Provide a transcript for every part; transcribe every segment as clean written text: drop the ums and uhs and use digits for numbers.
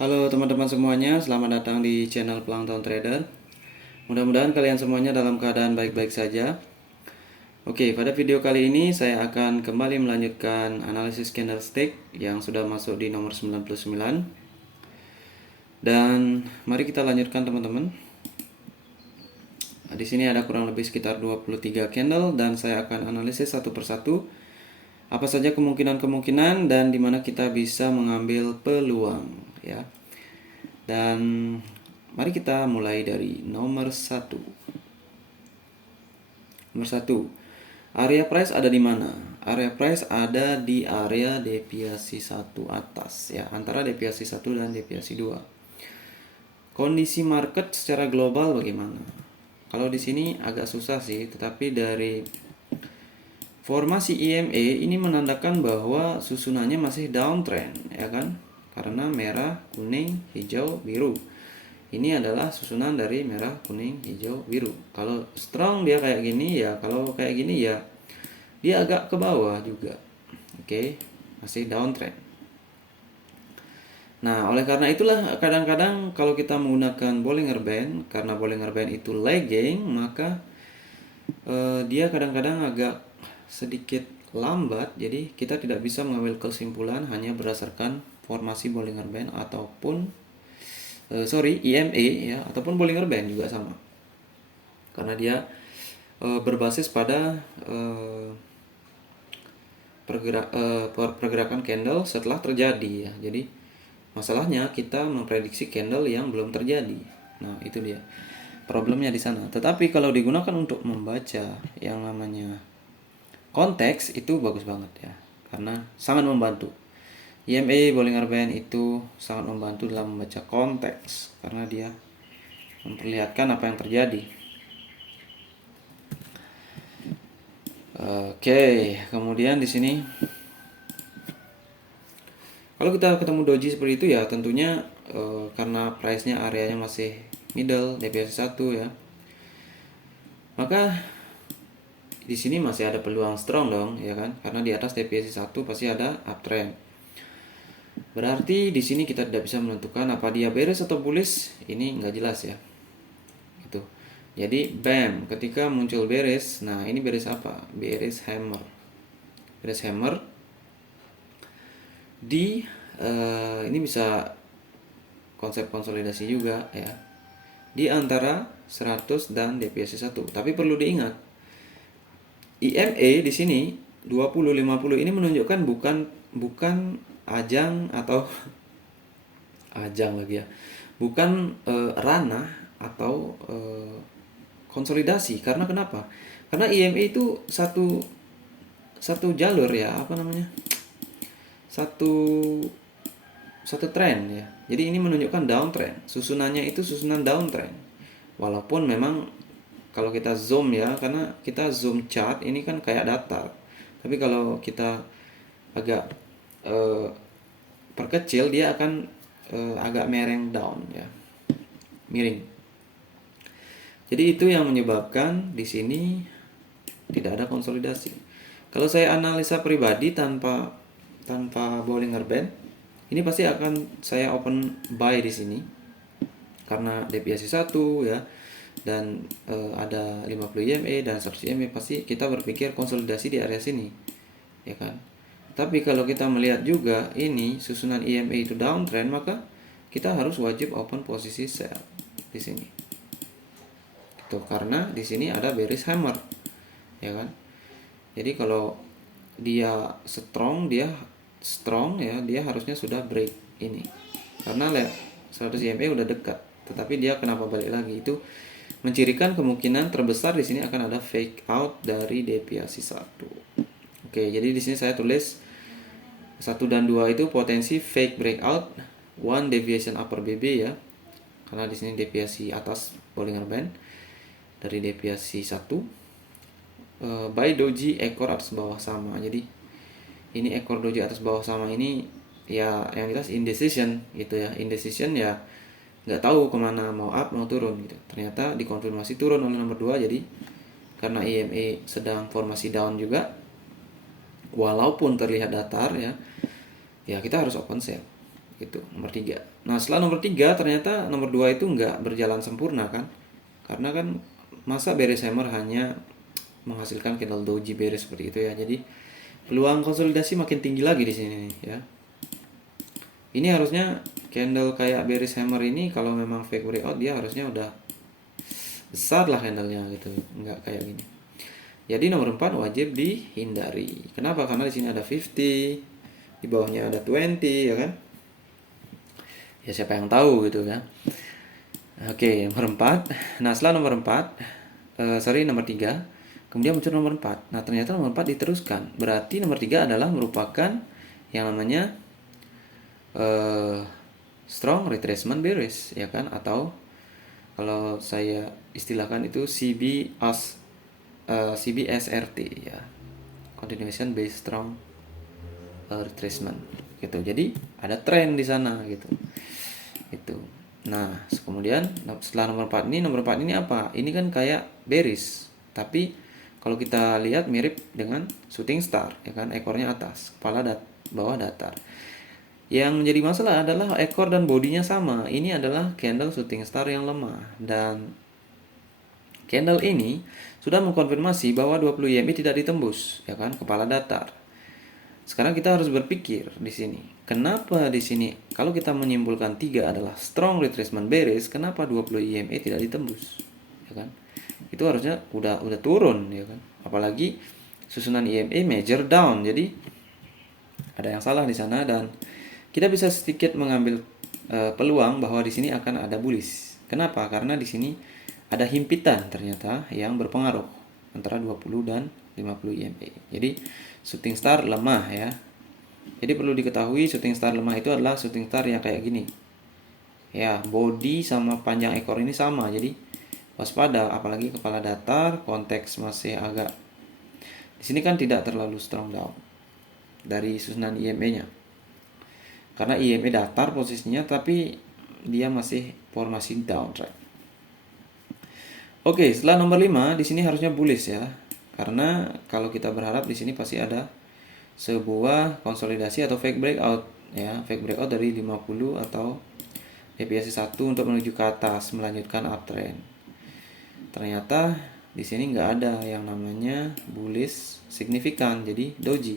Halo teman-teman semuanya, selamat datang di channel Plankton Trader. Mudah-mudahan kalian semuanya dalam keadaan baik-baik saja. Oke, pada video kali ini saya akan kembali melanjutkan analisis candlestick yang sudah masuk di nomor 99. Dan mari kita lanjutkan teman-teman. Di sini ada kurang lebih sekitar 23 candle dan saya akan analisis satu persatu apa saja kemungkinan-kemungkinan dan dimana kita bisa mengambil peluang ya. Dan mari kita mulai dari nomor 1. Nomor 1. Area price ada di mana? Area price ada di area deviasi 1 atas ya, antara deviasi 1 dan deviasi 2. Kondisi market secara global bagaimana? Kalau di sini agak susah sih, tetapi dari formasi EMA ini menandakan bahwa susunannya masih downtrend ya kan? Karena merah, kuning, hijau, biru. Ini adalah susunan dari merah, kuning, hijau, biru. Kalau strong dia kayak gini ya, kalau kayak gini ya dia agak ke bawah juga. Oke, masih downtrend. Nah, oleh karena itulah kadang-kadang kalau kita menggunakan Bollinger Band, karena Bollinger Band itu lagging, maka dia kadang-kadang agak sedikit lambat. Jadi kita tidak bisa mengambil kesimpulan hanya berdasarkan formasi Bollinger Band ataupun EMA ya, ataupun Bollinger Band juga sama. Karena dia berbasis pada pergerakan candle setelah terjadi ya. Jadi masalahnya kita memprediksi candle yang belum terjadi. Nah, itu dia problemnya di sana. Tetapi kalau digunakan untuk membaca yang namanya konteks itu bagus banget ya. Karena sangat membantu. EMA Bollinger Band itu sangat membantu dalam membaca konteks karena dia memperlihatkan apa yang terjadi. Oke, kemudian di sini kalau kita ketemu doji seperti itu ya tentunya karena price-nya areanya masih middle deviasi 1 ya. Maka di sini masih ada peluang strong dong ya kan? Karena di atas deviasi 1 pasti ada uptrend. Berarti di sini kita tidak bisa menentukan apa dia bearish atau bullish, ini nggak jelas ya. Itu. Jadi bam, ketika muncul bearish, nah ini bearish apa? Bearish hammer. Bearish hammer di ini bisa konsep konsolidasi juga ya. Di antara 100 dan deviasi 1. Tapi perlu diingat, EMA di sini 20-50 ini menunjukkan bukan ajang atau ajang lagi ya. Bukan ranah atau konsolidasi. Karena kenapa? Karena EMA itu satu jalur ya, apa namanya? Satu tren ya. Jadi ini menunjukkan downtrend. Susunannya itu susunan downtrend. Walaupun memang kalau kita zoom ya, karena kita zoom chart ini kan kayak datar. Tapi kalau kita agak perkecil dia akan agak mereng down ya. Miring. Jadi itu yang menyebabkan di sini tidak ada konsolidasi. Kalau saya analisa pribadi tanpa Bollinger Band, ini pasti akan saya open buy di sini. Karena deviasi 1 ya. Dan ada 50 EMA dan 100 EMA, pasti kita berpikir konsolidasi di area sini. Ya kan? Tapi kalau kita melihat juga ini susunan EMA itu downtrend, maka kita harus wajib open posisi sell di sini. Itu karena di sini ada bearish hammer. Ya kan? Jadi kalau dia strong ya, dia harusnya sudah break ini. Karena 100 EMA udah dekat, tetapi dia kenapa balik lagi? Itu mencirikan kemungkinan terbesar di sini akan ada fake out dari deviasi 1. Oke, jadi di sini saya tulis 1 dan 2 itu potensi fake breakout, 1 deviation upper BB ya. Karena di sini deviasi atas Bollinger Band dari deviasi 1. By doji ekor atas bawah sama. Jadi ini ekor doji atas bawah sama ini ya yang jelas indecision gitu ya. Indecision ya nggak tahu kemana, mau up mau turun gitu. Ternyata dikonfirmasi turun oleh nomor 2. Jadi karena EMA sedang formasi down juga, walaupun terlihat datar ya kita harus open sell Itu nomor 3. Nah, setelah nomor 3 ternyata nomor 2 itu nggak berjalan sempurna kan? Karena kan masa bearish hammer hanya menghasilkan candle doji bearish seperti itu ya. Jadi peluang konsolidasi makin tinggi lagi di sini nih ya. Ini harusnya candle kayak bearish hammer ini kalau memang fake breakout dia harusnya udah besar lah candlenya gitu, nggak kayak gini. Jadi nomor 4 wajib dihindari. Kenapa? Karena di sini ada 50, di bawahnya ada 20 ya kan? Ya siapa yang tahu gitu kan. Oke, nomor 4. Nah, setelah nomor 4, nomor 3, kemudian muncul nomor 4. Nah, ternyata nomor 4 diteruskan. Berarti nomor 3 adalah merupakan yang namanya strong retracement bearish ya kan, atau kalau saya istilahkan itu CBSRT ya. Continuation based strong retracement gitu. Jadi ada tren di sana gitu. Itu. Nah, kemudian setelah nomor 4 ini apa? Ini kan kayak bearish. Tapi kalau kita lihat mirip dengan shooting star ya kan, ekornya atas, kepala bawah datar. Yang menjadi masalah adalah ekor dan bodinya sama. Ini adalah candle shooting star yang lemah, dan candle ini sudah mengkonfirmasi bahwa 20 EMA tidak ditembus, ya kan, kepala datar. Sekarang kita harus berpikir di sini. Kenapa di sini kalau kita menyimpulkan 3 adalah strong retracement bearish, kenapa 20 EMA tidak ditembus? Ya kan? Itu harusnya udah turun ya kan. Apalagi susunan EMA major down. Jadi ada yang salah di sana, dan kita bisa sedikit mengambil peluang bahwa di sini akan ada bullish. Kenapa? Karena di sini ada himpitan ternyata yang berpengaruh antara 20 dan 50 EMA. Jadi shooting star lemah ya. Jadi perlu diketahui shooting star lemah itu adalah shooting star yang kayak gini. Ya, body sama panjang ekor ini sama. Jadi waspada, apalagi kepala datar, konteks masih agak di sini kan tidak terlalu strong down dari susunan EMA-nya. Karena EMA datar posisinya, tapi dia masih formasi downtrend. Oke, setelah nomor 5 di sini harusnya bullish ya. Karena kalau kita berharap di sini pasti ada sebuah konsolidasi atau fake breakout ya, fake breakout dari 50 atau DPS 1 untuk menuju ke atas melanjutkan uptrend. Ternyata di sini nggak ada yang namanya bullish signifikan, jadi doji.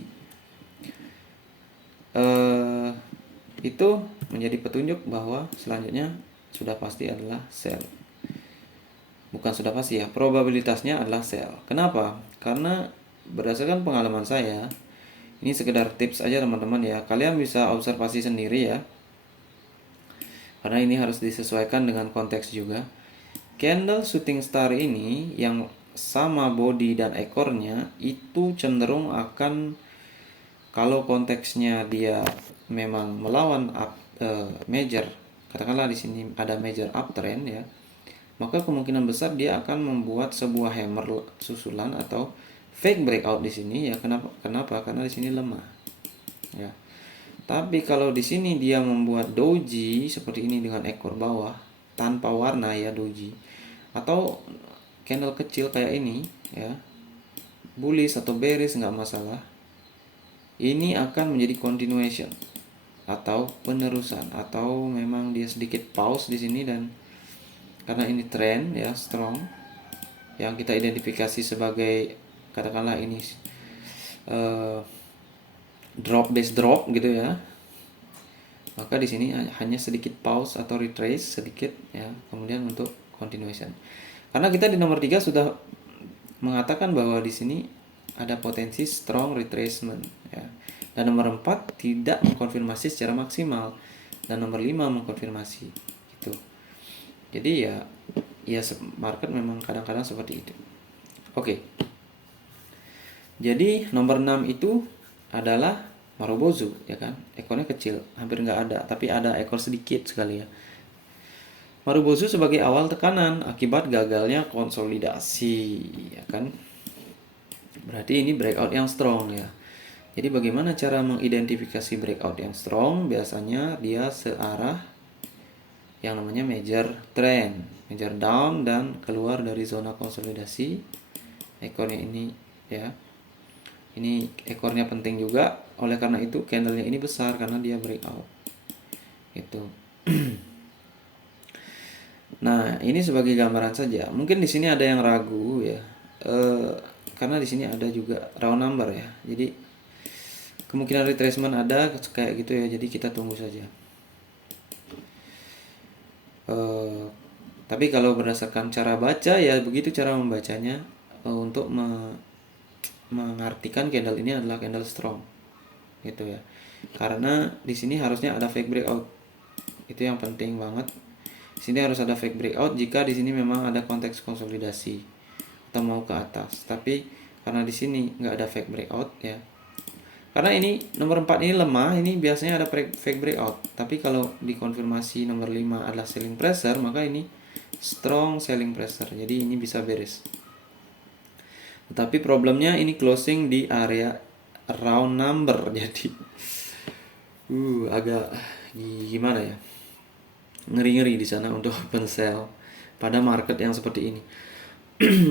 Itu menjadi petunjuk bahwa selanjutnya sudah pasti adalah sell. Bukan sudah pasti ya, probabilitasnya adalah sell. Kenapa? Karena berdasarkan pengalaman saya, ini sekedar tips aja teman-teman ya. Kalian bisa observasi sendiri ya. Karena ini harus disesuaikan dengan konteks juga. Candle shooting star ini yang sama body dan ekornya itu cenderung akan, kalau konteksnya dia memang melawan major, katakanlah di sini ada major uptrend ya, maka kemungkinan besar dia akan membuat sebuah hammer susulan atau fake breakout di sini ya. Kenapa? Karena di sini lemah. Ya. Tapi kalau di sini dia membuat doji seperti ini dengan ekor bawah tanpa warna ya, doji, atau candle kecil kayak ini ya, bullish atau bearish nggak masalah. Ini akan menjadi continuation atau penerusan, atau memang dia sedikit pause di sini, dan karena ini trend ya strong yang kita identifikasi sebagai katakanlah ini drop base drop gitu ya, maka di sini hanya sedikit pause atau retrace sedikit ya, kemudian untuk continuation. Karena kita di nomor 3 sudah mengatakan bahwa di sini ada potensi strong retracement ya. Dan nomor 4 tidak mengkonfirmasi secara maksimal, dan nomor 5 mengkonfirmasi gitu. Jadi ya market memang kadang-kadang seperti itu. Oke. Jadi nomor 6 itu adalah Marubozu ya kan. Ekornya kecil, hampir nggak ada, tapi ada ekor sedikit sekali ya. Marubozu sebagai awal tekanan akibat gagalnya konsolidasi ya kan. Berarti ini breakout yang strong ya. Jadi bagaimana cara mengidentifikasi breakout yang strong? Biasanya dia searah yang namanya major trend, major down, dan keluar dari zona konsolidasi. Ekornya ini ya. Ini ekornya penting juga, oleh karena itu candlenya ini besar karena dia breakout. Itu. Nah, ini sebagai gambaran saja. Mungkin di sini ada yang ragu ya. Karena di sini ada juga round number ya. Jadi kemungkinan retracement ada kayak gitu ya. Jadi kita tunggu saja. Tapi kalau berdasarkan cara baca ya begitu cara membacanya, untuk mengartikan candle ini adalah candle strong gitu ya. Karena di sini harusnya ada fake breakout. Itu yang penting banget. Di sini harus ada fake breakout jika di sini memang ada konteks konsolidasi atau mau ke atas. Tapi karena di sini nggak ada fake breakout ya. Karena ini nomor 4 ini lemah, ini biasanya ada fake breakout. Tapi kalau dikonfirmasi nomor 5 adalah selling pressure, maka ini strong selling pressure. Jadi ini bisa beres. Tetapi problemnya ini closing di area round number. Jadi agak gimana ya? Ngeri-ngeri di sana untuk open sell pada market yang seperti ini.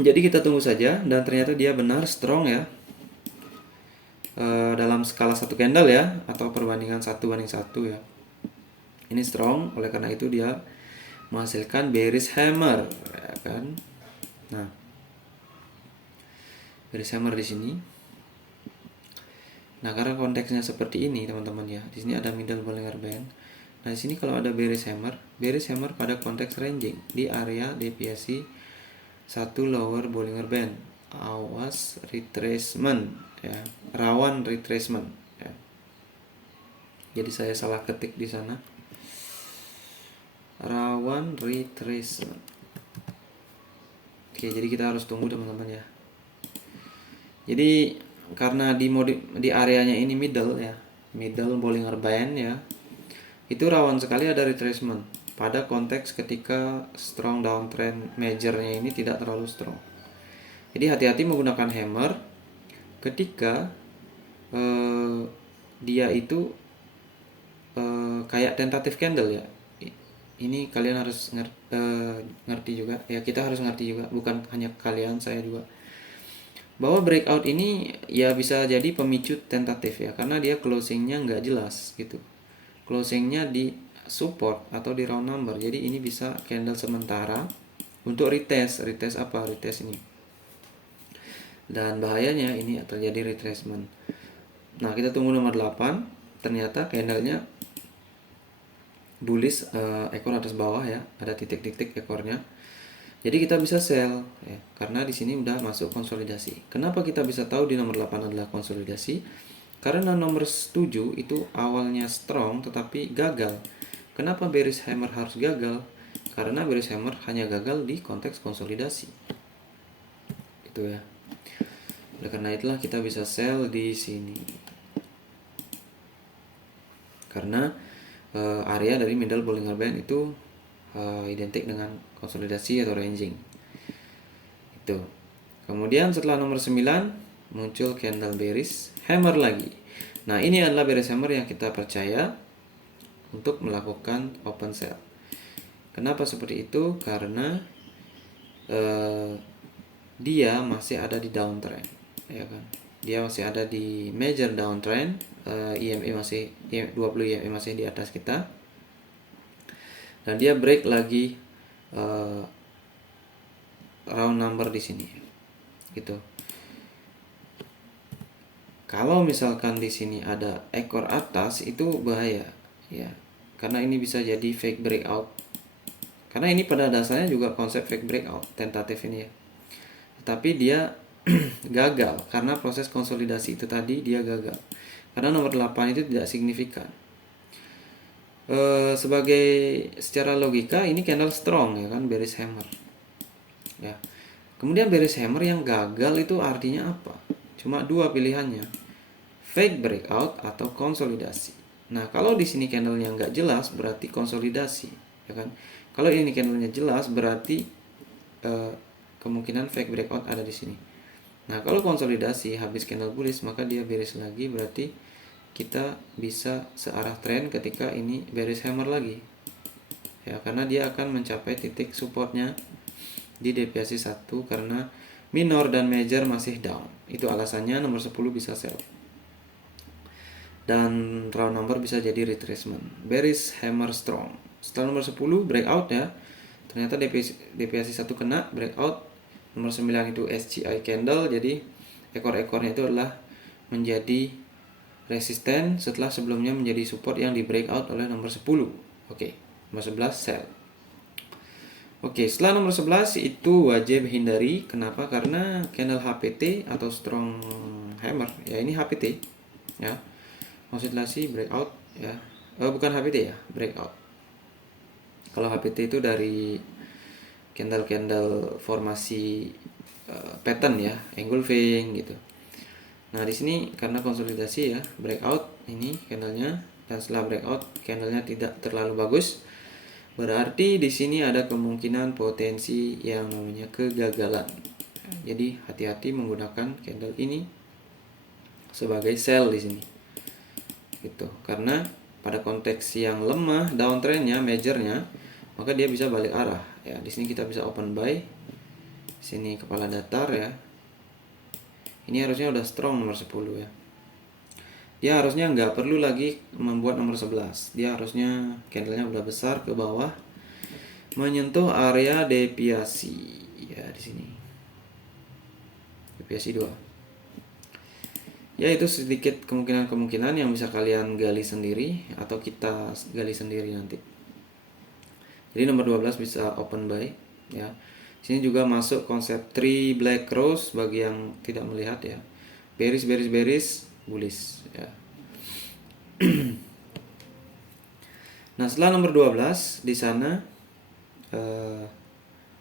Jadi kita tunggu saja, dan ternyata dia benar strong ya. Dalam skala satu candle ya, atau perbandingan 1:1 ya. Ini strong, oleh karena itu dia menghasilkan bearish hammer ya kan. Nah, bearish hammer di sini. Nah, karena konteksnya seperti ini teman-teman ya. Di sini ada middle Bollinger Band. Nah, di sini kalau ada bearish hammer pada konteks ranging di area deviasi 1 lower Bollinger Band. Awas retracement ya, rawan retracement ya. Jadi saya salah ketik di sana. Rawan retracement. Oke, jadi kita harus tunggu teman-teman ya. Jadi karena di areanya ini middle ya, middle Bollinger Band ya, itu rawan sekali ada retracement pada konteks ketika strong downtrend majornya ini tidak terlalu strong. Jadi hati-hati menggunakan hammer ketika dia itu kayak tentative candle ya. Ini kalian harus ngerti juga ya, kita harus ngerti juga, bukan hanya kalian, saya juga, bahwa breakout ini ya bisa jadi pemicu tentatif ya, karena dia closingnya nggak jelas gitu, closingnya di support atau di round number. Jadi ini bisa candle sementara untuk retest apa, retest ini, dan bahayanya ini terjadi retracement. Nah, kita tunggu nomor 8. Ternyata candlenya bullish, ekor atas bawah ya, ada titik-titik ekornya. Jadi kita bisa sell ya, karena di sini udah masuk konsolidasi. Kenapa kita bisa tahu di nomor 8 adalah konsolidasi? Karena nomor 7 itu awalnya strong tetapi gagal. Kenapa bearish hammer harus gagal? Karena bearish hammer hanya gagal di konteks konsolidasi. Itu ya. Oleh karena itulah kita bisa sell di sini. Karena area dari middle Bollinger Band itu identik dengan konsolidasi atau ranging. Itu. Kemudian setelah nomor 9 muncul candle bearish hammer lagi. Nah, ini adalah bearish hammer yang kita percaya untuk melakukan open sell. Kenapa seperti itu? Karena dia masih ada di downtrend, ya kan? Dia masih ada di major downtrend, EMA masih 20 EMA masih di atas kita. Dan dia break lagi round number di sini. Gitu. Kalau misalkan di sini ada ekor atas itu bahaya ya. Karena ini bisa jadi fake breakout. Karena ini pada dasarnya juga konsep fake breakout, tentatif ini ya. Tetapi dia gagal karena proses konsolidasi itu tadi dia gagal. Karena nomor 8 itu tidak signifikan. Sebagai secara logika ini candle strong ya kan, bearish hammer. Ya. Kemudian bearish hammer yang gagal itu artinya apa? Cuma dua pilihannya. Fake breakout atau konsolidasi. Nah, kalau di sini candlenya nggak jelas berarti konsolidasi, ya kan? Kalau ini candlenya jelas berarti kemungkinan fake breakout ada di sini. Nah, kalau konsolidasi habis candle bullish maka dia bearish lagi, berarti kita bisa searah trend ketika ini bearish hammer lagi. Ya, karena dia akan mencapai titik supportnya di deviasi 1 karena minor dan major masih down. Itu alasannya nomor 10 bisa sell. dan round number bisa jadi retracement. Bearish hammer strong. Setelah nomor 10 breakout ya. Ternyata deviasi 1 kena breakout. Nomor 9 itu SGI candle, jadi ekor-ekornya itu adalah menjadi resisten setelah sebelumnya menjadi support yang di breakout oleh nomor 10. Oke, nomor 11 sell. Oke, setelah nomor 11 itu wajib hindari. Kenapa? Karena candle HPT atau strong hammer ya, ini HPT ya. Konsolidasi breakout ya. Bukan HPT ya, breakout. Kalau HPT itu dari candle-candle formasi pattern ya, engulfing gitu. Nah, di sini karena konsolidasi ya, breakout ini candlenya, dan setelah breakout candlenya tidak terlalu bagus. Berarti di sini ada kemungkinan potensi yang namanya kegagalan. Jadi hati-hati menggunakan candle ini sebagai sell di sini. Gitu. Karena pada konteks yang lemah downtrendnya, majornya, maka dia bisa balik arah. Ya, di sini kita bisa open buy. Sini kepala datar ya. Ini harusnya udah strong nomor 10 ya. Dia harusnya nggak perlu lagi membuat nomor 11. Dia harusnya candlenya udah besar ke bawah, menyentuh area deviasi ya di sini. Deviasi 2. Ya, itu sedikit kemungkinan-kemungkinan yang bisa kalian gali sendiri atau kita gali sendiri nanti. Jadi nomor 12 bisa open buy ya. Sini juga masuk konsep 3 black cross bagi yang tidak melihat ya. Bearish bullish ya. Nah, setelah nomor 12 di sana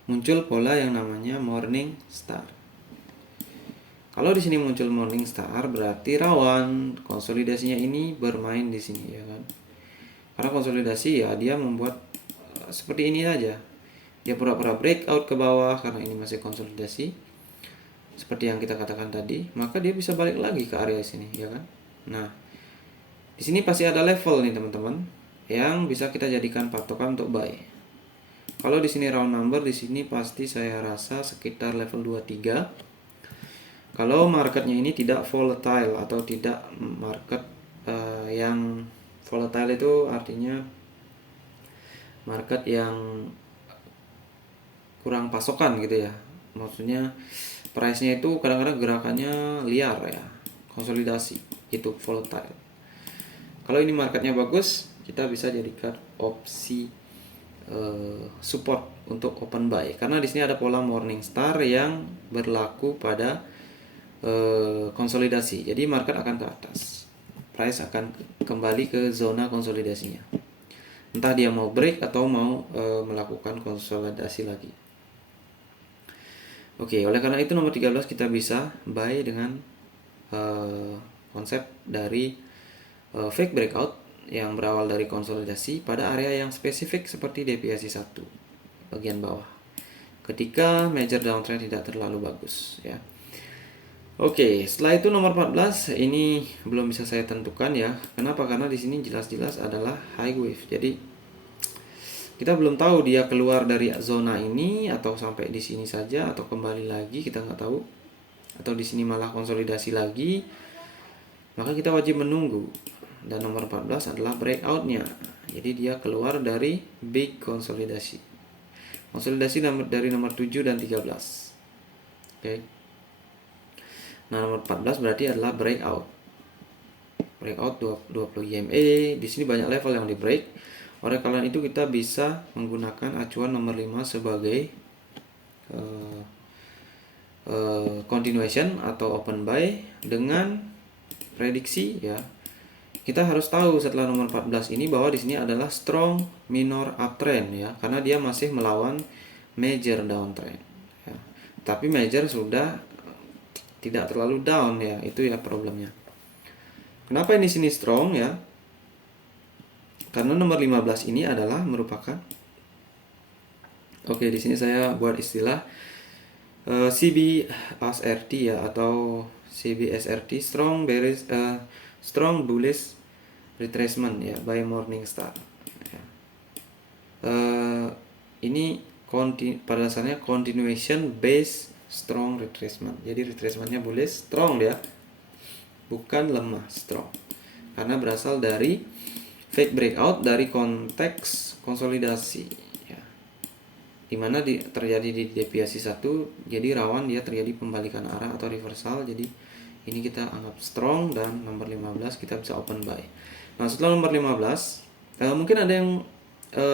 muncul pola yang namanya morning star. Kalau di sini muncul morning star berarti rawan konsolidasinya ini bermain di sini ya kan. Karena konsolidasi ya dia membuat seperti ini saja. Dia pura-pura breakout ke bawah karena ini masih konsolidasi. Seperti yang kita katakan tadi, maka dia bisa balik lagi ke area sini ya kan. Nah, di sini pasti ada level nih teman-teman yang bisa kita jadikan patokan untuk buy. Kalau di sini round number, di sini pasti saya rasa sekitar level 23. Kalau marketnya ini tidak volatile atau tidak market yang volatile itu artinya market yang kurang pasokan gitu ya. Maksudnya price-nya itu kadang-kadang gerakannya liar ya, konsolidasi itu volatile. Kalau ini marketnya bagus, kita bisa jadikan opsi support untuk open buy karena di sini ada pola morning star yang berlaku pada konsolidasi. Jadi market akan ke atas, price akan kembali ke zona konsolidasinya. Entah dia mau break atau mau melakukan konsolidasi lagi. Oke, oleh karena itu nomor 13 kita bisa buy dengan konsep dari fake breakout yang berawal dari konsolidasi pada area yang spesifik seperti deviasi 1 bagian bawah. Ketika major downtrend tidak terlalu bagus ya. Oke, setelah itu nomor 14 ini belum bisa saya tentukan ya. Kenapa? Karena di sini jelas-jelas adalah high wave. Jadi kita belum tahu dia keluar dari zona ini atau sampai di sini saja atau kembali lagi, kita nggak tahu. Atau di sini malah konsolidasi lagi. Maka kita wajib menunggu. Dan nomor 14 adalah breakoutnya. Jadi dia keluar dari big konsolidasi. Konsolidasi dari nomor 7 dan 13. Oke. Nah, nomor 14 berarti adalah breakout. Breakout 20 EMA. Di sini banyak level yang di break. Oleh karena itu kita bisa menggunakan acuan nomor 5 sebagai continuation atau open buy dengan prediksi ya. Kita harus tahu setelah nomor 14 ini bahwa di sini adalah strong minor uptrend ya, karena dia masih melawan major downtrend ya. Tapi major sudah tidak terlalu down ya, itu ya problemnya. Kenapa ini sini strong ya? Karena nomor 15 ini adalah merupakan di sini saya buat istilah CBSRT ya atau CBSRT strong bullish retracement ya by morning star ya. Ini pada dasarnya continuation based strong retracement. Jadi retracementnya bullish strong dia, bukan lemah, strong. karena berasal dari fake breakout dari konteks konsolidasi ya. Dimana terjadi di deviasi 1, jadi rawan dia terjadi pembalikan arah atau reversal. Jadi ini kita anggap strong, dan nomor 15 kita bisa open buy. Nah, setelah nomor 15 mungkin ada yang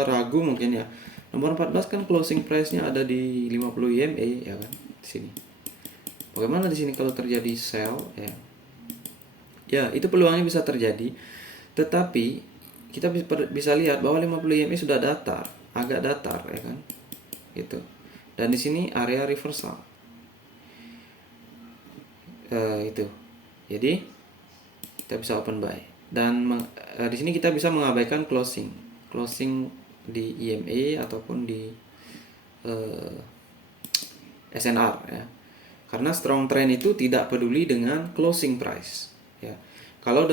ragu mungkin ya. Nomor 14 kan closing price-nya ada di 50 EMA ya kan, di sini. Bagaimana di sini kalau terjadi sell ya? Ya, itu peluangnya bisa terjadi. Tetapi kita bisa lihat bahwa 50 EMA sudah datar, agak datar ya kan. Gitu. Dan di sini area reversal. Itu. Jadi kita bisa open buy. Dan di sini kita bisa mengabaikan closing di EMA ataupun di SNR ya. Karena strong trend itu tidak peduli dengan closing price ya. Kalau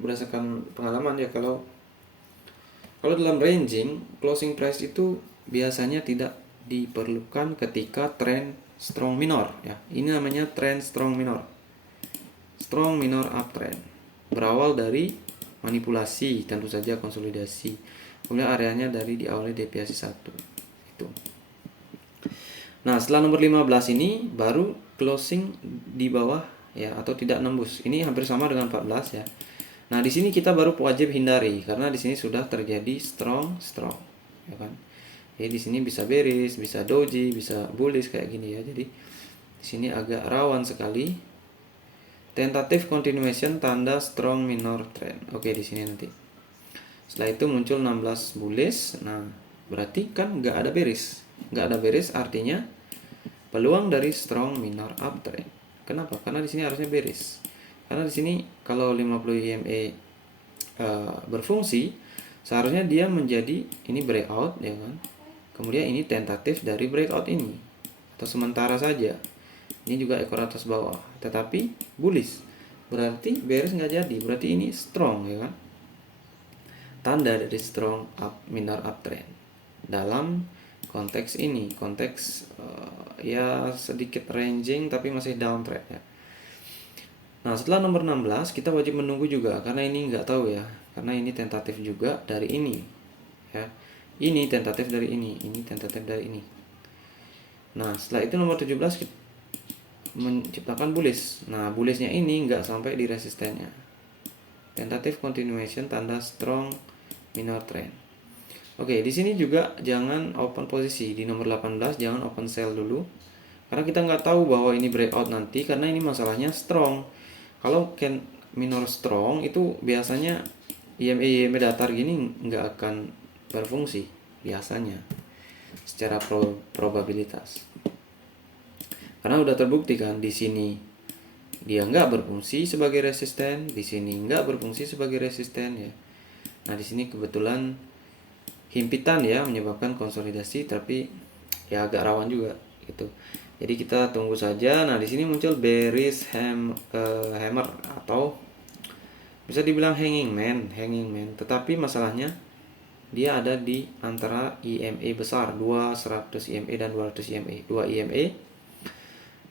berdasarkan pengalaman ya, kalau dalam ranging, closing price itu biasanya tidak diperlukan ketika trend strong minor ya. Ini namanya trend strong minor. Strong minor uptrend. Berawal dari manipulasi, tentu saja konsolidasi. Kemudian areanya dari diawali deviasi 1. Itu. Nah, setelah nomor 15 ini baru closing di bawah ya, atau tidak nembus. Ini hampir sama dengan 14 ya. Nah, di sini kita baru wajib hindari karena di sini sudah terjadi strong ya kan. Jadi di sini bisa bearish, bisa doji, bisa bullish kayak gini ya. Jadi di sini agak rawan sekali. Tentative continuation tanda strong minor trend. Oke, di sini nanti. Setelah itu muncul 16 bullish. Nah, berarti kan nggak ada bearish. Nggak ada bearish artinya peluang dari strong minor uptrend. Kenapa? Karena di sini harusnya bearish. Karena di sini kalau 50 EMA berfungsi, seharusnya dia menjadi ini breakout ya kan. Kemudian ini tentatif dari breakout ini, atau sementara saja. Ini juga ekor atas bawah, tetapi bullish. Berarti bearish nggak jadi. Berarti ini strong ya kan. Tanda dari strong minor uptrend dalam konteks ini, konteks ya sedikit ranging tapi masih downtrend ya. Nah, setelah nomor 16 kita wajib menunggu juga, karena ini nggak tahu ya, karena ini tentatif juga dari ini ya. Ini tentatif dari ini tentatif dari ini. Nah, setelah itu nomor 17 kita menciptakan bullish. Nah, bullishnya ini nggak sampai di resistennya. Tentative continuation tanda strong minor trend. Oke, di sini juga jangan open posisi. Di nomor 18 jangan open sell dulu, karena kita nggak tahu bahwa ini breakout nanti, karena ini masalahnya strong. Kalau minor strong itu biasanya EMA datar gini nggak akan berfungsi biasanya secara probabilitas. Karena udah terbukti kan, di sini dia nggak berfungsi sebagai resisten, di sini nggak berfungsi sebagai resisten ya. Nah, di sini kebetulan himpitan ya, menyebabkan konsolidasi, tapi ya agak rawan juga gitu. Jadi kita tunggu saja. Nah, di sini muncul bearish hammer atau bisa dibilang hanging man, tetapi masalahnya dia ada di antara EMA besar, 200 EMA dan 200 EMA, 2 EMA.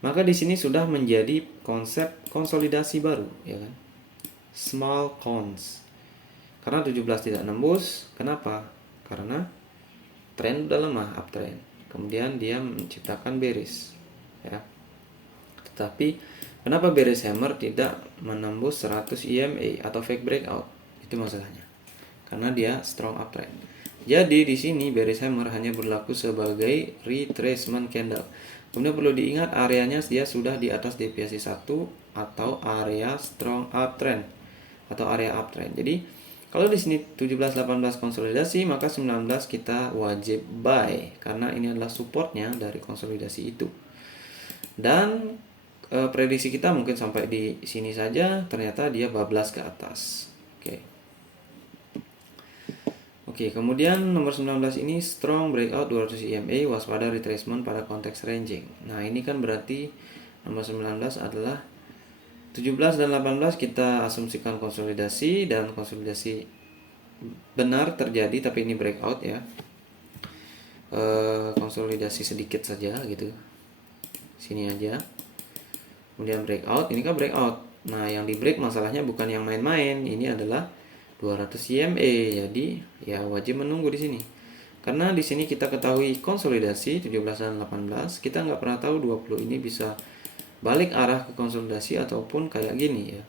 Maka di sini sudah menjadi konsep konsolidasi baru ya kan. Small cons. Karena 17 tidak nembus, kenapa? Karena tren udah lemah, uptrend. Kemudian dia menciptakan bearish ya. Tetapi kenapa bearish hammer tidak menembus 100 EMA atau fake breakout? Itu masalahnya. Karena dia strong uptrend. Jadi di sini bearish hammer hanya berlaku sebagai retracement candle. Kemudian perlu diingat areanya dia sudah di atas deviasi 1 atau area strong uptrend atau area uptrend. Jadi kalau di sini 17 18 konsolidasi, maka 19 kita wajib buy karena ini adalah supportnya dari konsolidasi itu. Dan prediksi kita mungkin sampai di sini saja, ternyata dia bablas ke atas. Oke, kemudian nomor 19 ini strong breakout 200 EMA, waspada retracement pada konteks ranging. Nah, ini kan berarti nomor 19 adalah 17 dan 18 kita asumsikan konsolidasi, dan konsolidasi benar terjadi, tapi ini breakout ya. Konsolidasi sedikit saja gitu. Sini aja. Kemudian breakout, ini kan breakout. Nah, yang di break masalahnya bukan yang main-main, ini adalah 200 IMA. Jadi ya wajib menunggu di sini. Karena di sini kita ketahui konsolidasi 17 dan 18, kita nggak pernah tahu 20 ini bisa balik arah ke konsolidasi ataupun kayak gini ya.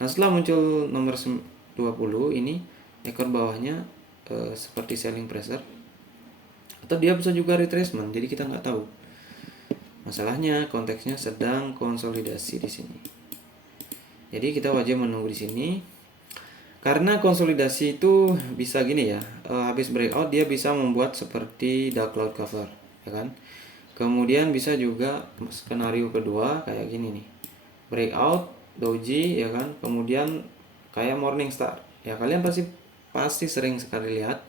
Nah, setelah muncul nomor 20 ini, ekor bawahnya seperti selling pressure atau dia bisa juga retracement, jadi kita nggak tahu. Masalahnya konteksnya sedang konsolidasi di sini. Jadi kita wajib menunggu di sini. Karena konsolidasi itu bisa gini ya, habis breakout dia bisa membuat seperti dark cloud cover, ya kan? Kemudian bisa juga skenario kedua kayak gini nih, breakout doji, ya kan? Kemudian kayak morning star. Ya kalian pasti sering sekali lihat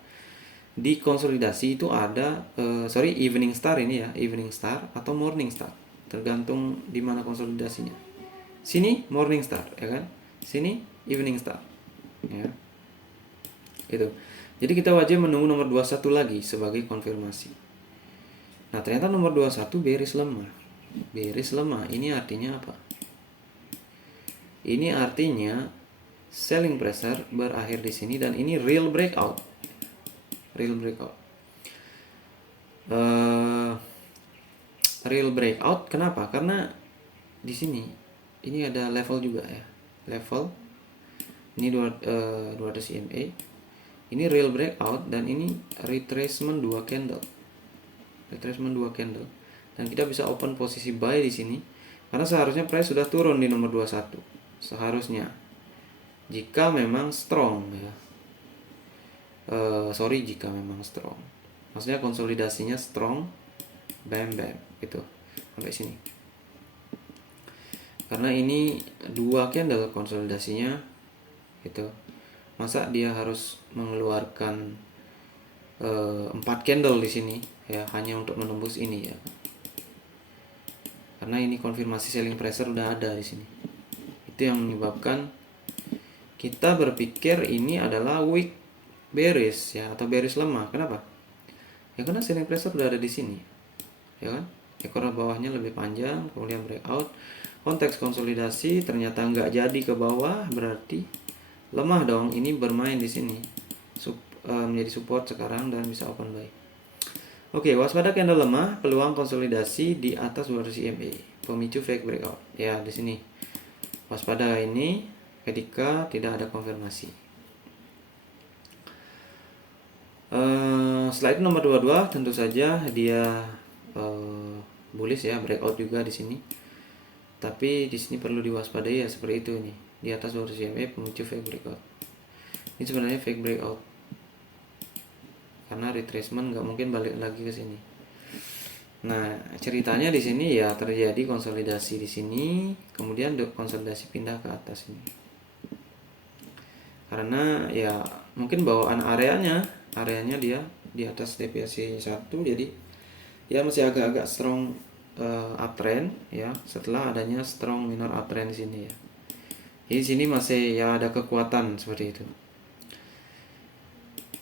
di konsolidasi itu ada evening star ini ya, evening star atau morning star, tergantung di mana konsolidasinya. Sini morning star, ya kan? Sini evening star. Ya. Gitu. Jadi kita wajib menunggu nomor 21 lagi sebagai konfirmasi. Nah, ternyata nomor 21 bearish lemah. Bearish lemah ini artinya apa? Ini artinya selling pressure berakhir di sini dan ini real breakout. Real breakout. Real breakout kenapa? Karena di sini ini ada level juga ya. Level ini 200 EMA, ini real breakout dan ini retracement 2 candle, dan kita bisa open posisi buy di sini karena seharusnya price sudah turun di nomor 21 seharusnya, jika memang strong ya. Jika memang strong, maksudnya konsolidasinya strong, bam gitu sampai sini. Karena ini 2 candle konsolidasinya gitu, masa dia harus mengeluarkan 4 candle di sini ya hanya untuk menembus ini ya, karena ini konfirmasi selling pressure udah ada di sini. Itu yang menyebabkan kita berpikir ini adalah weak bearish ya, atau bearish lemah. Kenapa? Ya karena selling pressure udah ada di sini, ya kan? Ekor bawahnya lebih panjang, kemudian breakout, konteks konsolidasi ternyata nggak jadi ke bawah, berarti lemah dong. Ini bermain di sini menjadi support sekarang dan bisa open buy. Oke, waspada candle lemah, peluang konsolidasi di atas 200 EMA, pemicu fake breakout. Ya, di sini waspada ini ketika tidak ada konfirmasi. Setelah itu nomor 22 tentu saja dia bullish ya, breakout juga di sini. Tapi di sini perlu diwaspadai ya, seperti itu nih. Di atas 200 EMA pemicu fake breakout. Ini sebenarnya fake breakout. Karena retracement nggak mungkin balik lagi ke sini. Nah, ceritanya di sini ya terjadi konsolidasi di sini, kemudian konsolidasi pindah ke atas ini. Karena ya mungkin bawaan areanya dia di atas deviasi 1, jadi ya masih agak-agak strong uptrend ya, setelah adanya strong minor uptrend di sini ya. Di sini masih ya ada kekuatan seperti itu.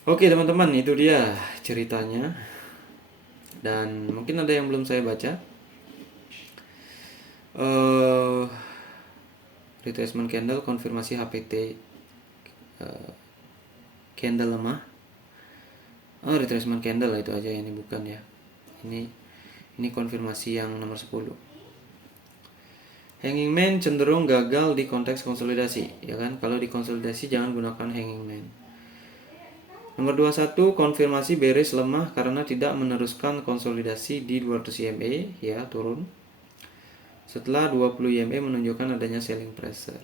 Oke teman-teman, itu dia ceritanya. Dan mungkin ada yang belum saya baca. Retracement candle, konfirmasi HPT candle lemah. Retracement candle itu aja, ini bukan ya. Ini konfirmasi yang nomor 10. Hanging man cenderung gagal di konteks konsolidasi, ya kan? Kalau di konsolidasi jangan gunakan hanging man. Nomor 21, konfirmasi bearish lemah karena tidak meneruskan konsolidasi di 200 EMA, ya, turun. Setelah 20 EMA menunjukkan adanya selling pressure.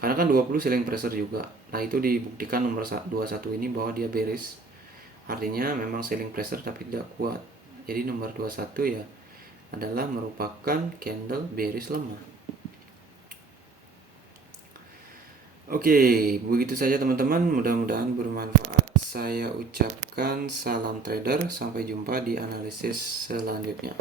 Karena kan 20 selling pressure juga. Nah, itu dibuktikan nomor 21 ini bahwa dia bearish. Artinya memang selling pressure tapi tidak kuat. Jadi nomor 21 ya adalah merupakan candle bearish lemah. Oke, begitu saja teman-teman, mudah-mudahan bermanfaat. Saya ucapkan salam trader, sampai jumpa di analisis selanjutnya.